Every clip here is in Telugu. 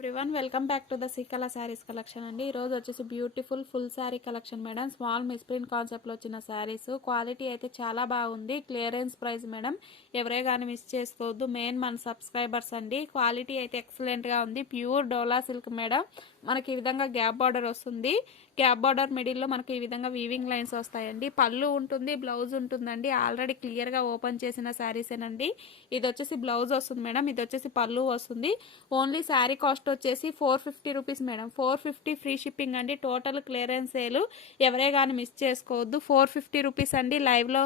Everyone welcome back to the Sikala saris collection అండి. ఈరోజు వచ్చేసి beautiful full sari collection madam. Small misprint కాన్సెప్ట్లో వచ్చిన శారీస్ క్వాలిటీ అయితే చాలా బాగుంది. Clearance price madam. ఎవరే కానీ మిస్ చేసుకోవద్దు. మెయిన్ మన సబ్స్క్రైబర్స్ అండి. క్వాలిటీ అయితే ఎక్సలెంట్గా ఉంది. ప్యూర్ డోలా సిల్క్ మేడం. మనకి ఈ విధంగా గ్యాప్ బార్డర్ వస్తుంది. గ్యాప్ బార్డర్ మిడిల్లో మనకి ఈ విధంగా వీవింగ్ లైన్స్ వస్తాయండి. పళ్ళు ఉంటుంది, బ్లౌజ్ ఉంటుందండి. ఆల్రెడీ క్లియర్గా ఓపెన్ చేసిన శారీసేనండి. ఇది వచ్చేసి బ్లౌజ్ వస్తుంది మేడం. ఇది వచ్చేసి పళ్ళు వస్తుంది. ఓన్లీ శారీ కాస్ట్ వచ్చేసి 450 రూపీస్ మేడం. 450 ఫ్రీ షిప్పింగ్ అండి. Total clearance sale. ఎవరే కానీ మిస్ చేసుకోవద్దు. 450 రూపీస్ అండి. లైవ్లో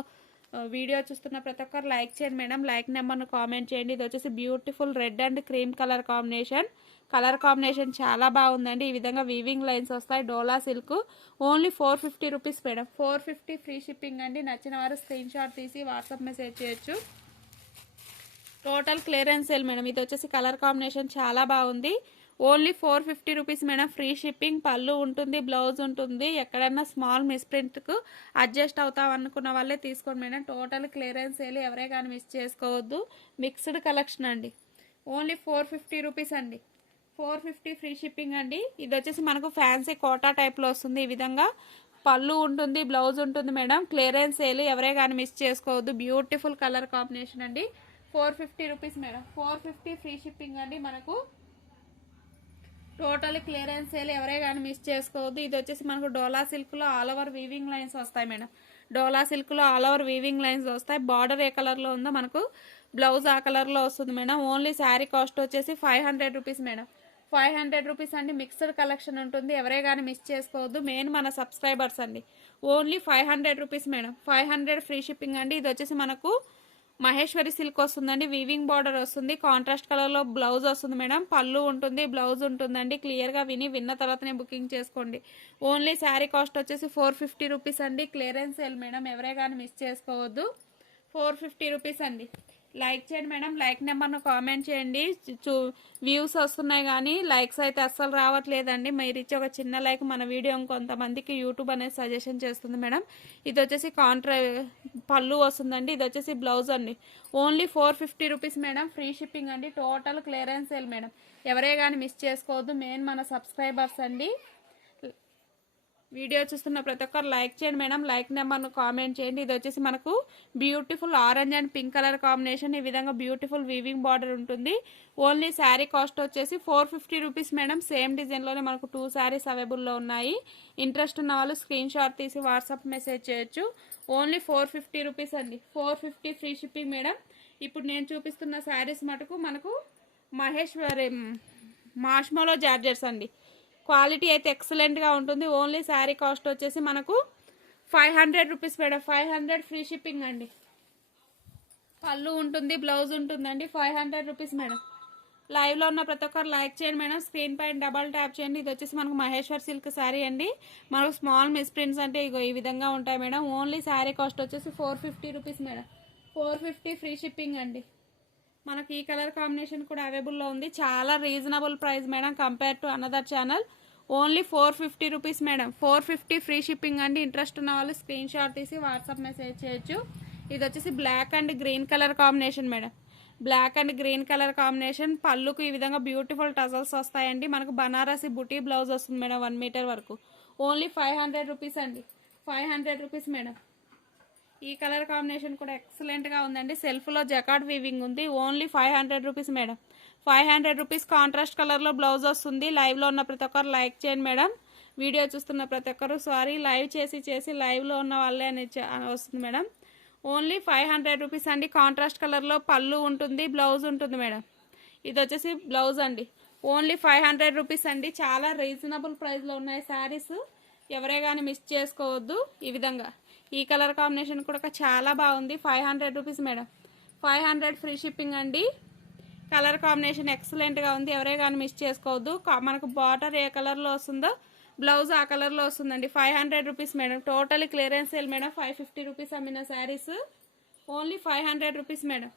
వీడియో చూస్తున్న ప్రతి ఒక్కరు లైక్ చేయండి మేడం. లైక్ నెంబర్ను కామెంట్ చేయండి. ఇది వచ్చేసి beautiful red and cream colour combination. Colour combination చాలా బాగుందండి. ఈ విధంగా వీవింగ్ లైన్స్ వస్తాయి. Dola silk. Only 450 rupees madam. 450 free shipping అండి. నచ్చిన వారు స్క్రీన్ షాట్ తీసి వాట్సాప్ మెసేజ్ చేయొచ్చు. Total clearance sale madam. ఇది వచ్చేసి కలర్ కాంబినేషన్ చాలా బాగుంది. Only 450 rupees madam. Free shipping. పళ్ళు ఉంటుంది, బ్లౌజ్ ఉంటుంది. ఎక్కడన్నా స్మాల్ మిస్ప్రింట్కు అడ్జస్ట్ అవుతాం అనుకున్న వాళ్ళే తీసుకోండి మేడం. Total clearance sale. ఎవరే కానీ మిస్ చేసుకోవద్దు. మిక్స్డ్ కలెక్షన్ అండి. ఓన్లీ 450 రూపీస్ అండి. 450 ఫ్రీ షిప్పింగ్ అండి. ఇది వచ్చేసి మనకు ఫ్యాన్సీ కోటా టైప్లో వస్తుంది. ఈ విధంగా పళ్ళు ఉంటుంది, బ్లౌజ్ ఉంటుంది మేడం. Clearance sale. ఎవరే కానీ మిస్ చేసుకోవద్దు. బ్యూటిఫుల్ కలర్ కాంబినేషన్ అండి. 450 రూపీస్ మేడం. 450 ఫ్రీ షిప్పింగ్ అండి. మనకు టోటల్ క్లియరెన్స్ సేల్. ఎవరే కానీ మిస్ చేసుకోవద్దు. ఇది వచ్చేసి మనకు డోలా సిల్క్లో ఆల్ ఓవర్ వీవింగ్ లైన్స్ వస్తాయి మేడం. డోలా సిల్క్లో ఆల్ ఓవర్ వీవింగ్ లైన్స్ వస్తాయి. బార్డర్ ఏ కలర్లో ఉందో మనకు బ్లౌజ్ ఆ కలర్లో వస్తుంది మేడం. ఓన్లీ శారీ కాస్ట్ వచ్చేసి 500 రూపీస్ మేడం. 500 రూపీస్ అండి. మిక్స్డ్ కలెక్షన్ ఉంటుంది. ఎవరే కానీ మిస్ చేసుకోవద్దు. మెయిన్ మన సబ్స్క్రైబర్స్ అండి. Only 500 rupees madam. 500 free shipping అండి. ఇది వచ్చేసి మనకు మహేశ్వరి సిల్క్ వస్తుందండి. వీవింగ్ బార్డర్ వస్తుంది. కాంట్రాస్ట్ కలర్లో బ్లౌజ్ వస్తుంది మేడం. పళ్ళు ఉంటుంది, బ్లౌజ్ ఉంటుందండి. క్లియర్గా విన్న తర్వాతనే బుకింగ్ చేసుకోండి. ఓన్లీ శారీ కాస్ట్ వచ్చేసి 450 రూపీస్ అండి. Clearance sale madam. ఎవరే కానీ మిస్ చేసుకోవద్దు. 450 రూపీస్ అండి. లైక్ చేయండి మేడం. లైక్ నెంబర్ను కామెంట్ చేయండి. వ్యూస్ వస్తున్నాయి కానీ లైక్స్ అయితే అస్సలు రావట్లేదండి. మీరు ఇచ్చే ఒక చిన్న లైక్ మన వీడియో కొంతమందికి యూట్యూబ్ అనేది సజెషన్ చేస్తుంది మేడం. ఇది వచ్చేసి పళ్ళు వస్తుందండి. ఇది వచ్చేసి బ్లౌజ్ అండి. Only 450 rupees madam. Free shipping అండి. Total clearance sale madam. ఎవరే కానీ మిస్ చేసుకోవద్దు. మెయిన్ మన సబ్స్క్రైబర్స్ అండి. వీడియో చూస్తున్న ప్రతి ఒక్కరు లైక్ చేయండి మేడం. లైక్ నెంబర్ను కామెంట్ చేయండి. ఇది వచ్చేసి మనకు beautiful orange and pink colour combination. ఈ విధంగా బ్యూటిఫుల్ వీవింగ్ బార్డర్ ఉంటుంది. ఓన్లీ శారీ కాస్ట్ వచ్చేసి 450 రూపీస్ మేడం. సేమ్ డిజైన్లోనే మనకు 2 శారీస్ అవైలబుల్లో ఉన్నాయి. ఇంట్రెస్ట్ ఉన్న వాళ్ళు స్క్రీన్ షాట్ తీసి వాట్సాప్ మెసేజ్ చేయొచ్చు. ఓన్లీ 450 రూపీస్ అండి. 450 ఫ్రీ షిప్పింగ్ మేడం. ఇప్పుడు నేను చూపిస్తున్న శారీస్ మటుకు మనకు మహేశ్వరి మాష్మోలో జార్జెట్స్ అండి. క్వాలిటీ అయితే ఎక్సలెంట్గా ఉంటుంది. ఓన్లీ శారీ కాస్ట్ వచ్చేసి మనకు 500 రూపీస్ మేడం. 500 ఫ్రీ షిప్పింగ్ అండి. పళ్ళు ఉంటుంది, బ్లౌజ్ ఉంటుందండి. 500 రూపీస్ మేడం. లైవ్లో ఉన్న ప్రతి ఒక్కరు లైక్ చేయండి మేడం. స్క్రీన్ పైన డబల్ ట్యాప్ చేయండి. ఇది వచ్చేసి మనకు మహేశ్వర్ సిల్క్ శారీ అండి. మనకు స్మాల్ మిస్ప్రింట్స్ అంటే ఇగో ఈ విధంగా ఉంటాయి మేడం. ఓన్లీ శారీ కాస్ట్ వచ్చేసి 450 రూపీస్ మేడం. 450 ఫ్రీ షిప్పింగ్ అండి. మనకి ఈ కలర్ కాంబినేషన్ కూడా అవైలబుల్లో ఉంది. చాలా reasonable price madam compare to another channel. Only 450 rupees madam. 450 free shipping అండి. ఇంట్రెస్ట్ ఉన్న వాళ్ళు స్క్రీన్ షాట్ తీసి వాట్సాప్ మెసేజ్ చేయొచ్చు. ఇది వచ్చేసి black and green colour combination madam. Black and green colour combination. పళ్ళుకు ఈ విధంగా బ్యూటిఫుల్ టజల్స్ వస్తాయండి. మనకు బనారసి బుటీ బ్లౌజ్ వస్తుంది మేడం. 1 మీటర్ వరకు. ఓన్లీ 500 రూపీస్ అండి. 500 రూపీస్ మేడం. ఈ కలర్ కాంబినేషన్ కూడా ఎక్సలెంట్గా ఉందండి. సెల్ఫ్లో జకార్డ్ వీవింగ్ ఉంది. Only 500 rupees madam. 500 rupees. Contrast కలర్లో బ్లౌజ్ వస్తుంది. లైవ్లో ఉన్న ప్రతి ఒక్కరు లైక్ చేయండి మేడం. వీడియో చూస్తున్న ప్రతి ఒక్కరు లైవ్ చేసి లైవ్లో ఉన్న వాళ్ళే అని వస్తుంది మేడం. ఓన్లీ 500 రూపీస్ అండి. కాంట్రాస్ట్ కలర్లో పళ్ళు ఉంటుంది, బ్లౌజ్ ఉంటుంది మేడం. ఇది వచ్చేసి బ్లౌజ్ అండి. ఓన్లీ 500 రూపీస్ అండి. చాలా రీజనబుల్ ప్రైస్లో ఉన్నాయి శారీస్. ఎవరే కానీ మిస్ చేసుకోవద్దు. ఈ విధంగా ఈ కలర్ కాంబినేషన్ కూడా చాలా బాగుంది. 500 రూపీస్ మేడం. 500 ఫ్రీ షిప్పింగ్ అండి. కలర్ కాంబినేషన్ ఎక్సలెంట్గా ఉంది. ఎవరే కానీ మిస్ చేసుకోవద్దు. మనకు బార్డర్ ఏ కలర్లో వస్తుందో బ్లౌజ్ ఆ కలర్లో వస్తుందండి. 500 rupees madam. Total clearance sale madam. 550 rupees అమ్మిన శారీస్ ఓన్లీ 500 రూపీస్ మేడం.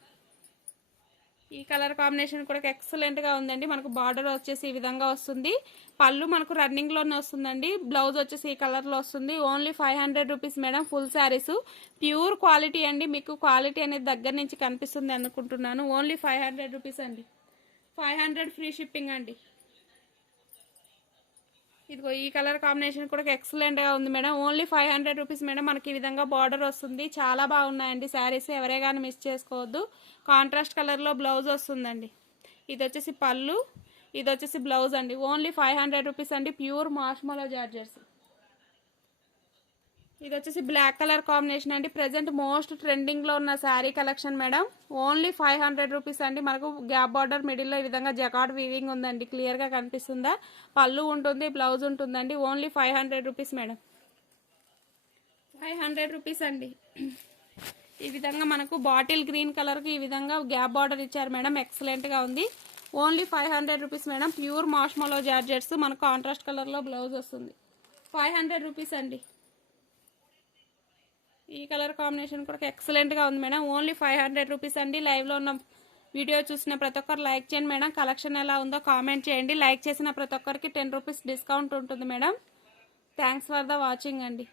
ఈ కలర్ కాంబినేషన్ కూడా ఎక్సలెంట్గా ఉందండి. మనకు బార్డర్ వచ్చేసి ఈ విధంగా వస్తుంది. పళ్ళు మనకు రన్నింగ్లోనే వస్తుందండి. బ్లౌజ్ వచ్చేసి ఈ కలర్లో వస్తుంది. Only 500 rupees madam. Full saris pure quality అండి. మీకు క్వాలిటీ అనేది దగ్గర నుంచి కనిపిస్తుంది అనుకుంటున్నాను. ఓన్లీ 500 రూపీస్ అండి. 500 ఫ్రీ షిప్పింగ్ అండి. ఇదిగో ఈ కలర్ కాంబినేషన్ కూడా ఎక్సలెంట్గా ఉంది మేడం. Only 500 rupees madam. మనకి ఈ విధంగా బార్డర్ వస్తుంది. చాలా బాగున్నాయండి శారీస్, ఎవరే కానీ మిస్ చేసుకోవద్దు. కాంట్రాస్ట్ కలర్లో బ్లౌజ్ వస్తుందండి. ఇది వచ్చేసి పళ్ళు, ఇది వచ్చేసి బ్లౌజ్ అండి. ఓన్లీ 500 రూపీస్ అండి. Pure marshmallow georgettes. ఇది వచ్చేసి బ్లాక్ కలర్ కాంబినేషన్ అండి. ప్రజెంట్ మోస్ట్ ట్రెండింగ్లో ఉన్న sari collection madam. Only 500 rupees అండి. మనకు గ్యాప్ బార్డర్ మిడిల్లో ఈ విధంగా జకార్డ్ వీవింగ్ ఉందండి. క్లియర్గా కనిపిస్తుందా? పళ్ళు ఉంటుంది, బ్లౌజ్ ఉంటుందండి. Only 500 rupees madam. 500 రూపీస్ అండి. ఈ విధంగా మనకు బాటిల్ గ్రీన్ కలర్కి ఈ విధంగా గ్యాప్ బార్డర్ ఇచ్చారు మేడం. ఎక్సలెంట్గా ఉంది. Only 500 rupees madam. Pure marshmallow georgettes. మనకు కాంట్రాస్ట్ కలర్లో బ్లౌజ్ వస్తుంది. 500 రూపీస్ అండి. ఈ కలర్ కాంబినేషన్ కూడా ఎక్సలెంట్గా ఉంది మేడం. ఓన్లీ 500 రూపీస్ అండి. లైవ్లో ఉన్న వీడియో చూసిన ప్రతి ఒక్కరు లైక్ చేయండి మేడం. కలెక్షన్ ఎలా ఉందో కామెంట్ చేయండి. లైక్ చేసిన ప్రతి ఒక్కరికి 10 రూపీస్ డిస్కౌంట్ ఉంటుంది madam. Thanks for the watching అండి.